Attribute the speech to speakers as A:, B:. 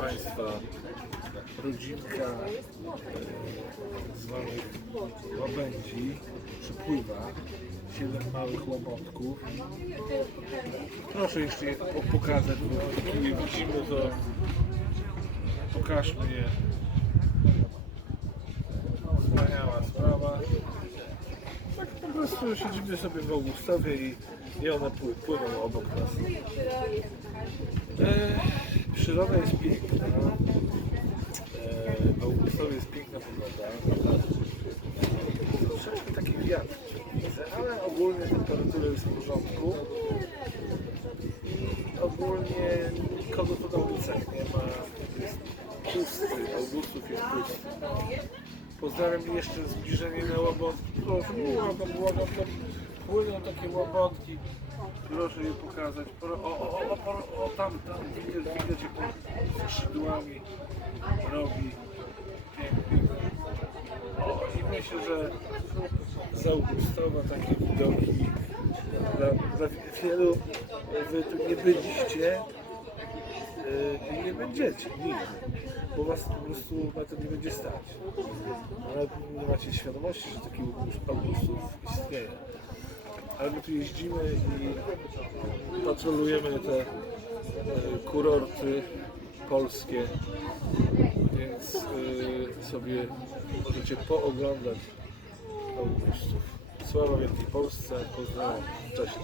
A: Państwa rodzinka e, zwanych łabędzi przypływa. Siedem małych łomotków. Proszę jeszcze je po- pokazać, bo je widzimy, to pokażmy je. Wspaniała sprawa. Tak po prostu siedzimy sobie w Augustowie i, i one pły- płyną obok nas. E, przyroda jest piękna. E, w Augustowie jest piękna pogoda. Troszeczkę taki wiatr ale ogólnie temperatura jest w porządku. I ogólnie nikogo tu na ulicach nie ma. Pozdrawiam jeszcze zbliżenie na łabotki. Proszę, błagam, tam płyną takie łabotki. Proszę je pokazać. O, o, o, o, o tam, tam widać, widać jak on skrzydłami robi pięknie. O, i myślę, że z takie widoki dla, dla wielu wy tu nie byliście nie będziecie nigdy, bo was po prostu na to nie będzie stać. Nawet nie macie świadomości, że taki Augustów istnieje. Ale my tu jeździmy i patrolujemy te e, kurorty polskie, więc e, sobie możecie pooglądać Augustów. Sława Wielkiej Polsce, pozdrawiam, cześć.